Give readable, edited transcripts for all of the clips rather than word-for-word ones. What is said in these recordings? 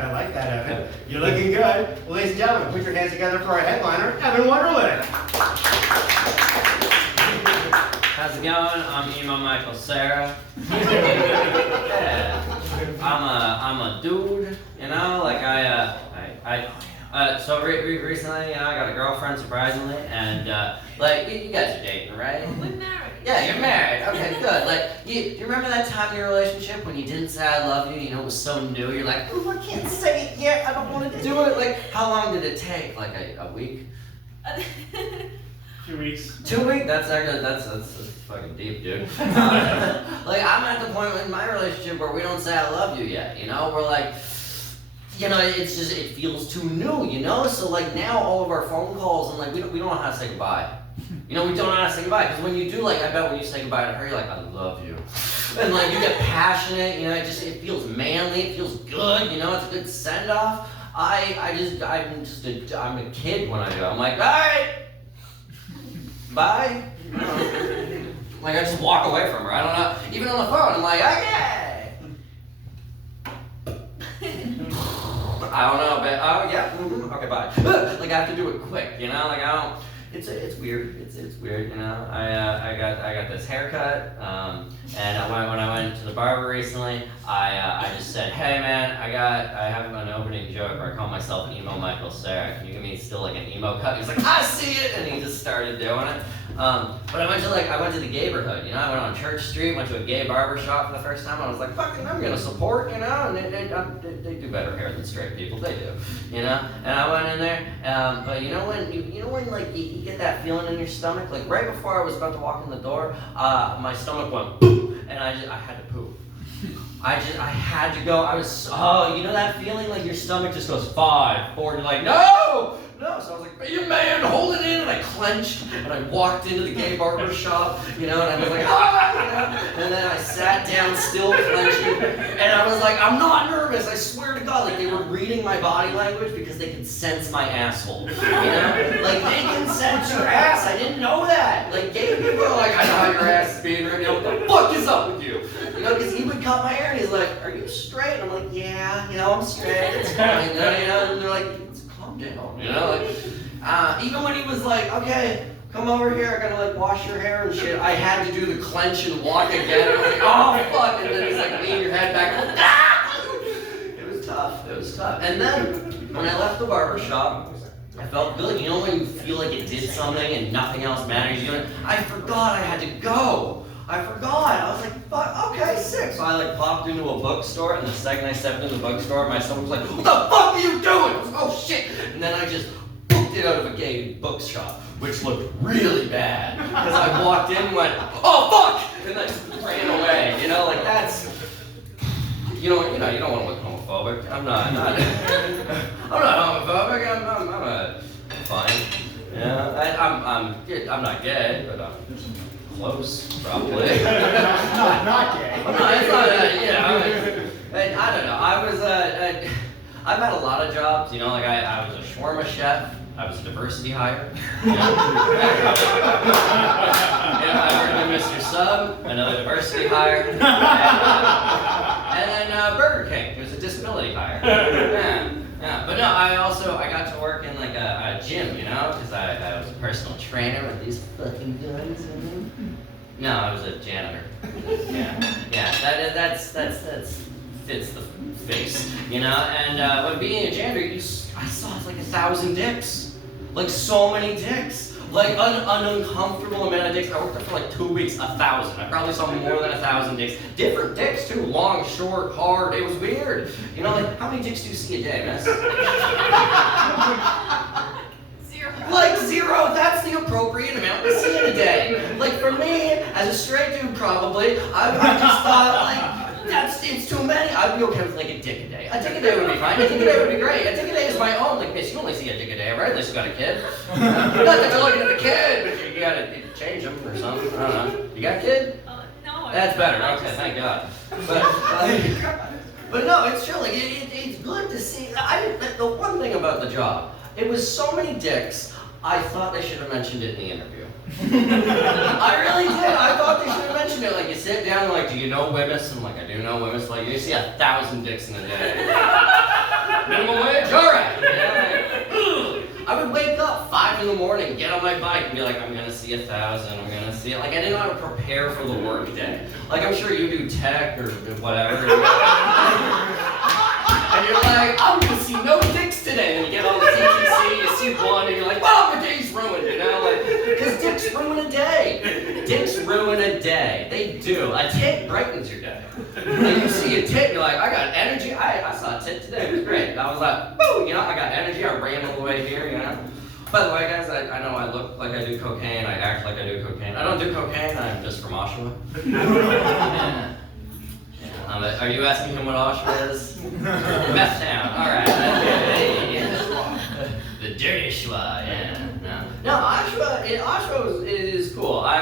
right, I like that, Evan. You're looking good. Well, ladies and gentlemen, put your hands together for our headliner, Evan Wonderland. How's it going? I'm Emo Michael Sarah. Yeah. I'm a dude, you know, like so recently, you know, I got a girlfriend, surprisingly, and, like, you guys are dating, right? We're married. Yeah, you're married. Okay, good. Like, do you remember that time in your relationship when you didn't say I love you, you know, it was so new, you're like, ooh, I can't say it yet, I don't want to do it. Like, how long did it take? Like, a week? 2 weeks. 2 weeks? That's fucking deep, dude. Like, I'm at the point in my relationship where we don't say I love you yet, you know? We're like, you know, it's just, it feels too new, you know? So, like, now all of our phone calls, and, like, we don't know how to say goodbye. You know, we don't know how to say goodbye, because when you do, like, I bet when you say goodbye to her, you're like, I love you. And, like, you get passionate, you know, it feels manly, it feels good, you know, it's a good send-off. I'm a kid when I do. I'm like, all right, bye. Like, I just walk away from her. I don't know. Even on the phone, I'm like, okay. I don't know, but oh yeah, okay, bye. Like, I have to do it quick, you know. Like, I don't. It's weird. It's weird, you know. I got this haircut, and when I went to the barber recently, I just said, hey man, I have an opening joke where I call myself an emo Michael Sarah. Can you give me still like an emo cut? He's like, I see it, and he just started doing it. But I went to the gayborhood, you know. I went on Church Street, went to a gay barber shop for the first time. I was like, fucking, I'm gonna support, you know. And they do better hair than straight people. They do, you know. And I went in there, but you know when like you get that feeling in your stomach, like right before I was about to walk in the door, my stomach went boom, and I had to poop. I had to go. You know that feeling like your stomach just goes 5, 4, and you're like, no! So I was like, be a man, hold it in, and I clenched, and I walked into the gay barber shop, you know, and I was like, ah, you know, and then I sat down still clenching, and I was like, I'm not nervous, I swear to God, like they were reading my body language because they could sense my asshole, you know, like they can sense your ass, I didn't know that, like gay people are like, I know how your ass is being read, you know, what the fuck is up with you, you know, because he would cut my hair, and he's like, are you straight? And I'm like, yeah, you know, I'm straight, it's fine, you know, and they're like, down, you know, like, even when he was like, okay, come over here, I gotta like wash your hair and shit, I had to do the clench and walk again, and I was like, oh fuck, and then he's like, lean your head back, like, ah! It was tough, and then, when I left the barber shop, I felt good, you know when you feel like it did something and nothing else matters, you know, I forgot I had to go. I was like, fuck, okay, sick. So I like popped into a bookstore, and the second I stepped into the bookstore, my son was like, what the fuck are you doing? I was like, oh shit. And then I just booked it out of a gay bookshop, which looked really bad. Because I walked in and went, oh fuck! And I just ran away, you know, like that's, you don't want to look homophobic. I'm not homophobic, I'm fine. Yeah, I'm not gay, but I'm close, probably. not gay. No, it's not, I don't know. I've had a lot of jobs, you know, like I was a shawarma chef, I was a diversity hire. I worked with Mr. Sub, another diversity hire. And then Burger King, it was a disability hire. Yeah, but no, I got to work in like a gym, you know, because I was a personal trainer with these fucking guns. No, I was a janitor. Yeah, that's fits the face, you know. And when being a janitor, I saw like 1,000 dicks, like so many dicks, like an uncomfortable amount of dicks. I worked there for like 2 weeks, 1,000. I probably saw more than 1,000 dicks. Different dicks too, long, short, hard. It was weird, you know. Like how many dicks do you see a day, miss? 0. Like 0, that's the appropriate amount to see in a day. Like for me, as a straight dude probably, I just thought like, it's too many. I'd be okay with like a dick a day. A dick a day would be fine, a dick a day would be great. A dick a day is my own, like miss, you only see a dick a day, right? Unless you got a kid. Not that you're looking at the kid, but you gotta change them or something, I don't know. You got a kid? No. That's better, okay, thank God. But no, it's true, like it's good to see. The one thing about the job, it was so many dicks, I thought they should have mentioned it in the interview. I really did. I thought they should have mentioned it. Like, you sit down and like, do you know Wimmis? I'm like, I do know Wimmis. Like, you see 1,000 dicks in a day. morning, get on my bike and be like, I'm gonna see 1,000, I'm gonna see it. Like, I didn't know how to prepare for the work day. Like, I'm sure you do tech or whatever. And you're like, I'm gonna see no dicks today. And you get on the TTC, you see one, and you're like, oh, my day's ruined, you know? Like, because dicks ruin a day. Dicks ruin a day. They do. A tit brightens your day. Like, you see a tit, you're like, I got energy. I saw a tit today, it was great. I was like, woo, you know, I got energy, I ran all the way here, you know? By the way, guys, I know I look like I do cocaine, I act like I do cocaine. I don't do cocaine, I'm just from Oshawa. Are you asking him what Oshawa is? Meth town, alright. The dirty schwa, yeah. No, Oshawa is cool. I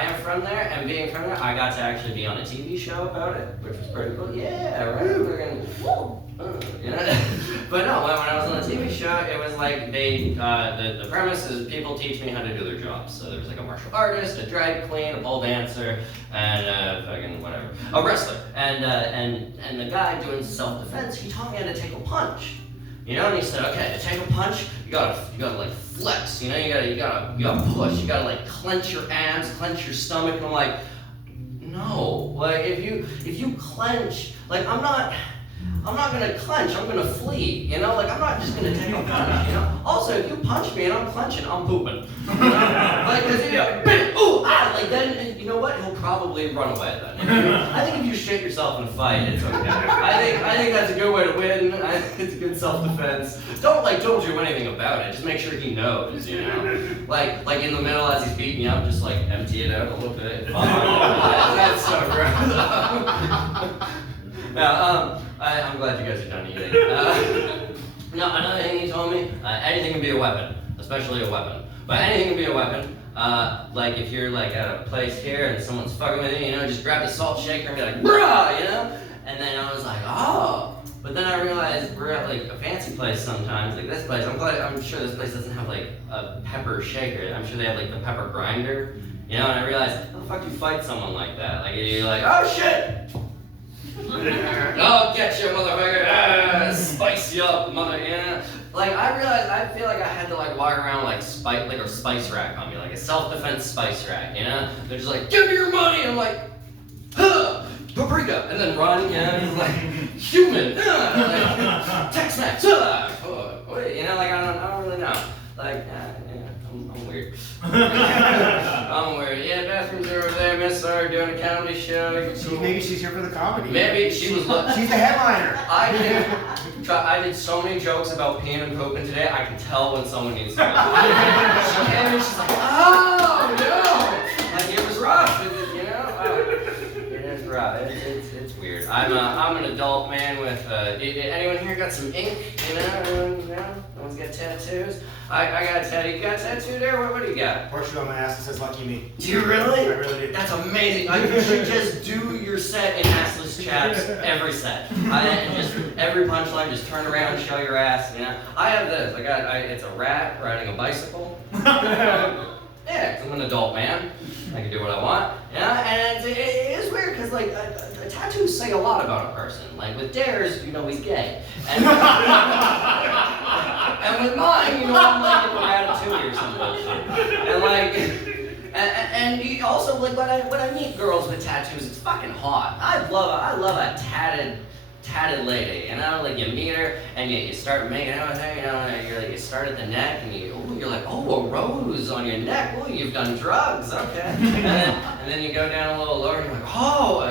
am from there, and being from there, I got to actually be on a TV show about it, which was pretty cool. Yeah, right? We're gonna, you know? But no, when I was on the TV show, it was like the premise is people teach me how to do their jobs. So there was like a martial artist, a drag queen, a pole dancer, and fucking whatever, a wrestler. And the guy doing self-defense, he taught me how to take a punch. You know, and he said, okay, to take a punch, you gotta like flex. You know, you gotta push. You gotta like clench your abs, clench your stomach. And I'm like, no, like if you clench, like I'm not gonna clench, I'm gonna flee, you know? Like, I'm not just gonna take a punch, you know? Also, if you punch me and I'm clenching, I'm pooping, you know? Like, cause if you're like, ooh, ah, like then, you know what? He'll probably run away then. I think if you shit yourself in a fight, it's okay. I think that's a good way to win. I think it's a good self-defense. Don't do anything about it. Just make sure he knows, you know? Like in the middle as he's beating you up, just like empty it out a little bit. That's so gross. Now, I'm glad you guys are done eating. No, another thing he told me, anything can be a weapon, especially a weapon. But anything can be a weapon. Like if you're like at a place here and someone's fucking with you, you know, just grab the salt shaker and be like, brah, you know? And then I was like, oh. But then I realized we're at like a fancy place sometimes, like this place. I'm sure this place doesn't have like a pepper shaker. I'm sure they have like the pepper grinder. You know, and I realized, how the fuck do you fight someone like that? Like you're like, oh shit! I'll get you, motherfucker! Spice you up, mother, yeah. Like I realized, I feel like I had to like walk around like a spice rack on me, like a self-defense spice rack, you know? They're just like, give me your money! And I'm like, huh, paprika, and then run, you know? It's like, human, like, Tex-Mex, you know? Like I don't really know. Like, I'm weird. I'm weird. Yeah, bathrooms are over there. Miss Sarah doing a comedy show. Maybe she's here for the comedy. Maybe she was. She's the headliner. I did so many jokes about peeing and pooping today. I can tell when someone needs to. She came and she's like, oh no! Like it was rough, you know. It is rough. It's weird. I'm an adult man with. Anyone here got some ink? You know, no one's got tattoos. I got a tattoo. You got a tattoo there? What do you got? Horseshoe on my ass that says "Lucky Me." Do you really? I really do. That's amazing. You should just do your set in assless chaps every set. And just every punchline, just turn around and show your ass. You know. I have this. It's a rat riding a bicycle. Yeah, 'cause I'm an adult man. I can do what I want. Yeah, and it is weird because like tattoos say a lot about a person. Like with Dares, you know he's gay. And, and with mine, you know I'm like a ratatouille or some bullshit. And like, and you also like when I meet girls with tattoos, it's fucking hot. I love a tatted lady, you know, like you meet her and you start making out with her, you know, and you start at the neck and you're like, oh, a rose on your neck, oh, you've done drugs, okay. And then you go down a little lower and you're like, oh,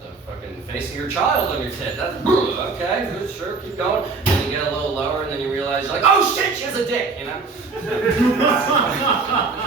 the fucking face of your child on your tit, that's, okay, good, sure, keep going. And then you get a little lower and then you realize you're like, oh shit, she has a dick, you know.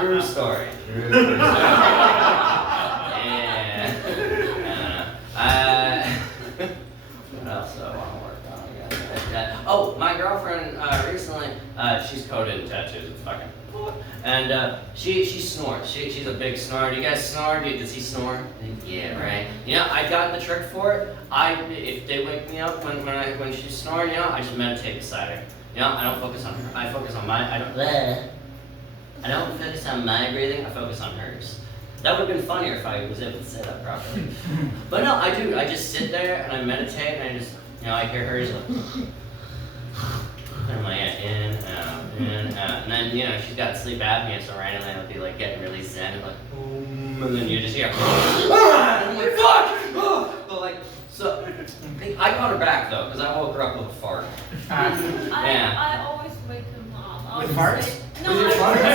True story. What else do I want to work on? Oh, my girlfriend recently, she's coated in tattoos. It's fucking cool. And she snores. She's a big snorer. Do you guys snore? Does he snore? Yeah, right. You know, I got the trick for it. If they wake me up when she's snoring, you know, I just meditate beside her. You know, I don't focus on her. I focus on I don't focus on my breathing. I focus on hers. That would have been funnier if I was able to say that properly. But no, I do. I just sit there and I meditate and I just, you know, I hear hers like, and I'm like, in, out, And then, you know, she's got sleep apnea, so randomly I'll be like getting really zen and like, boom, and then you just hear, and I'm like, fuck! But like, so, I got her back though, because I woke her up with a fart. Yeah. I always wake him up. With farts? Say, no, With your farts? I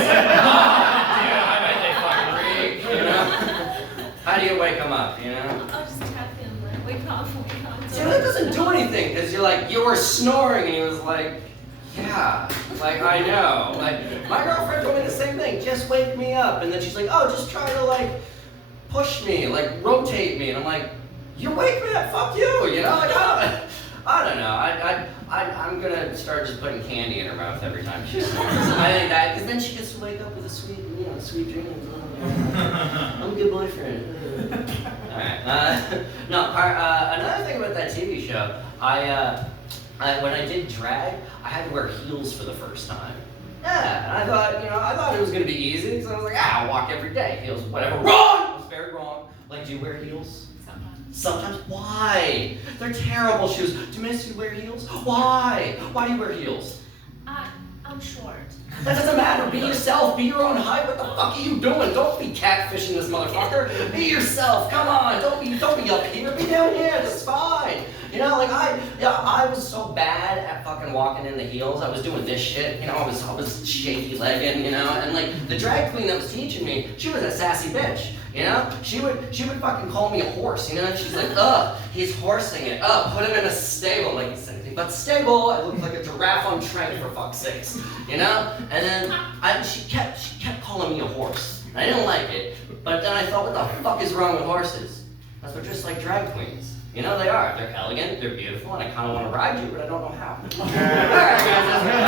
bet they fucking reek, you know? How do you wake them up, you know? I'll just tap him like, wake up. See, that doesn't do anything, because you're like, you were snoring, and he was like, yeah, like, I know. Like, my girlfriend told me the same thing, just wake me up. And then she's like, oh, just try to, like, push me, like, rotate me. And I'm like, you wake me up, fuck you, you know? Like, I don't know. I'm gonna start just putting candy in her mouth every time she snores. I think that, because then she gets to wake up with a sweet, you know, sweet dreams. I'm a good boyfriend. Alright, no, another thing about that TV show, when I did drag, I had to wear heels for the first time. Yeah, and I thought it was gonna be easy, because I was like, I'll walk every day, heels, whatever. Wrong! It was very wrong. Like, do you wear heels? Sometimes. Why? They're terrible shoes. Do miss you wear heels? Why? Why do you wear heels? I'm short. That doesn't matter. Be yourself. Be your own height. What the fuck are you doing? Don't be catfishing this motherfucker. Be yourself. Come on. Don't be up here. Be down here. This is fine. You know, like I was so bad at fucking walking in the heels. I was doing this shit. You know, I was shaky legging. You know, and like the drag queen that was teaching me, she was a sassy bitch. You know, she would fucking call me a horse. You know, and she's like, he's horsing it. Put him in a stable. Like, he said anything but stable. I looked like a giraffe on train, for fuck's sakes. You know, and then she kept calling me a horse. I didn't like it, but then I thought, what the fuck is wrong with horses? That's what just like drag queens. You know, they are. They're elegant, they're beautiful, and I kind of want to ride you, but I don't know how. All right, guys, that's